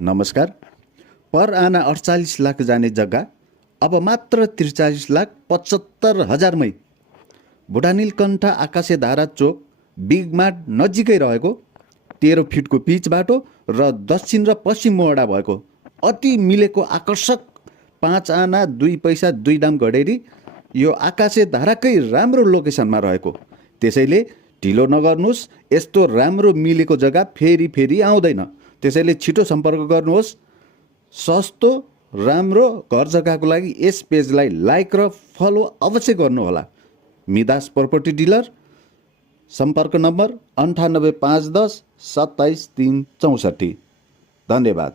नमस्कार। पर आना 48 लाख जाने जग्गा अब मात्र 43,75,000मै भुटानिल कण्ठ आकाशे धारा चोक बिग मार्ट नजिकै रहेको 13 फिटको पिच बाटो र दक्षिण र पश्चिम मोहडा भएको अति मिलेको आकर्षक 5 आना 2 पैसा 2 दाम गडेरी यो आकाशे धाराकै राम्रो लोकेसनमा रहेको। त्यसैले ढिलो नगर्नुहोस्, यस्तो राम्रो मिलेको जग्गा फेरि फेरि आउँदैन। त्यसैले छिटो सम्पर्क गर्नुहोस्। सस्तो राम्रो घर जग्गाको लागि यस पेजलाई लाइक र फलो अवश्य गर्नुहोला। मिदास प्रपर्टी डिलर, सम्पर्क नम्बर 98 510 27 364। धन्यवाद।